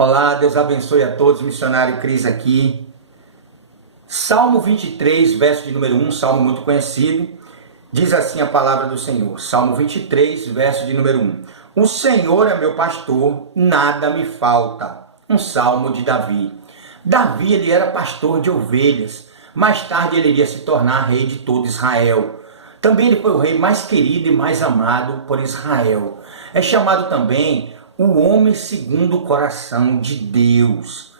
Olá, Deus abençoe a todos, missionário Cris aqui. Salmo 23, verso de número 1, salmo muito conhecido, diz assim a palavra do Senhor. Salmo 23, verso de número 1. O Senhor é meu pastor, nada me falta. Um salmo de Davi. Davi, ele era pastor de ovelhas. Mais tarde ele iria se tornar rei de todo Israel. Também ele foi o rei mais querido e mais amado por Israel. É chamado também o homem segundo o coração de Deus.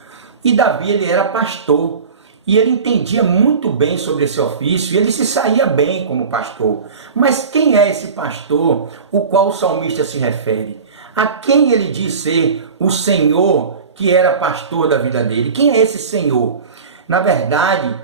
E Davi, ele era pastor. E ele entendia muito bem sobre esse ofício, e ele se saía bem como pastor. Mas quem é esse pastor, o qual o salmista se refere? A quem ele diz ser o Senhor que era pastor da vida dele? Quem é esse Senhor? Na verdade,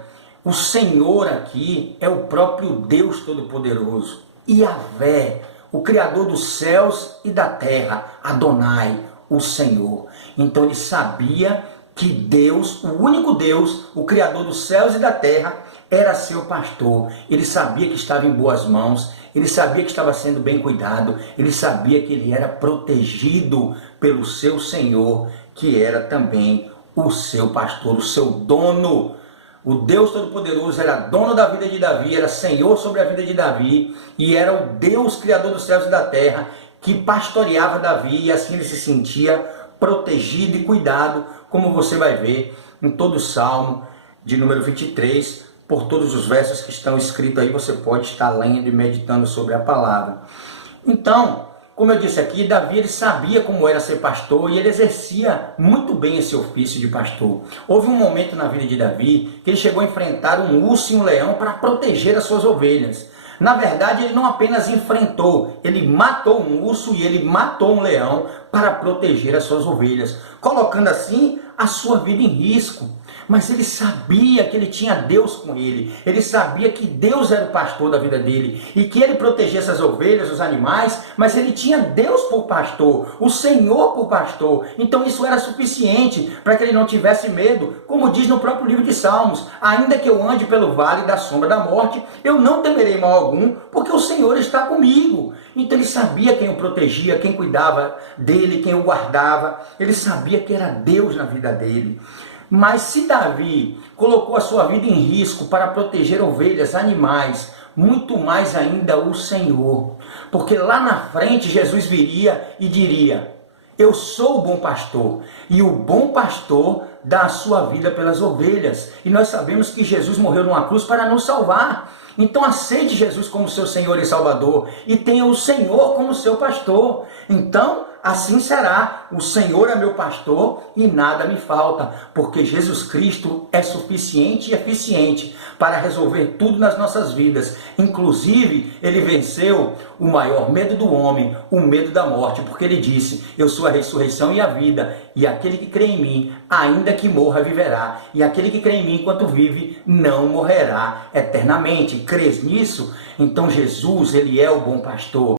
o Senhor aqui é o próprio Deus Todo-Poderoso, Yahvé, o Criador dos céus e da terra, Adonai, o Senhor. Então ele sabia que Deus, o único Deus, o Criador dos céus e da terra, era seu pastor. Ele sabia que estava em boas mãos, ele sabia que estava sendo bem cuidado, ele sabia que ele era protegido pelo seu Senhor, que era também o seu pastor, o seu dono. O Deus Todo-Poderoso era dono da vida de Davi, era Senhor sobre a vida de Davi, e era o Deus Criador dos céus e da terra, que pastoreava Davi, e assim ele se sentia protegido e cuidado, como você vai ver em todo o Salmo de número 23, por todos os versos que estão escritos aí, você pode estar lendo e meditando sobre a palavra. Então, como eu disse aqui, Davi ele sabia como era ser pastor e ele exercia muito bem esse ofício de pastor. Houve um momento na vida de Davi que ele chegou a enfrentar um urso e um leão para proteger as suas ovelhas. Na verdade, ele não apenas enfrentou, ele matou um urso e ele matou um leão para proteger as suas ovelhas, colocando assim a sua vida em risco. Mas ele sabia que ele tinha Deus com ele, ele sabia que Deus era o pastor da vida dele e que ele protegia essas ovelhas, os animais, mas ele tinha Deus por pastor, o Senhor por pastor. Então isso era suficiente para que ele não tivesse medo, como diz no próprio livro de Salmos: ainda que eu ande pelo vale da sombra da morte, eu não temerei mal algum, porque o Senhor está comigo. Então ele sabia quem o protegia, quem cuidava dele, quem o guardava, ele sabia que era Deus na vida dele. Mas se Davi colocou a sua vida em risco para proteger ovelhas, animais, muito mais ainda o Senhor. Porque lá na frente Jesus viria e diria: eu sou o bom pastor, e o bom pastor dá a sua vida pelas ovelhas. E nós sabemos que Jesus morreu numa cruz para nos salvar. Então aceite Jesus como seu Senhor e Salvador, e tenha o Senhor como seu pastor. Então assim será: o Senhor é meu pastor e nada me falta, porque Jesus Cristo é suficiente e eficiente para resolver tudo nas nossas vidas. Inclusive, ele venceu o maior medo do homem, o medo da morte, porque ele disse: eu sou a ressurreição e a vida, e aquele que crê em mim, ainda que morra, viverá, e aquele que crê em mim enquanto vive, não morrerá eternamente. Crês nisso? Então Jesus, ele é o bom pastor.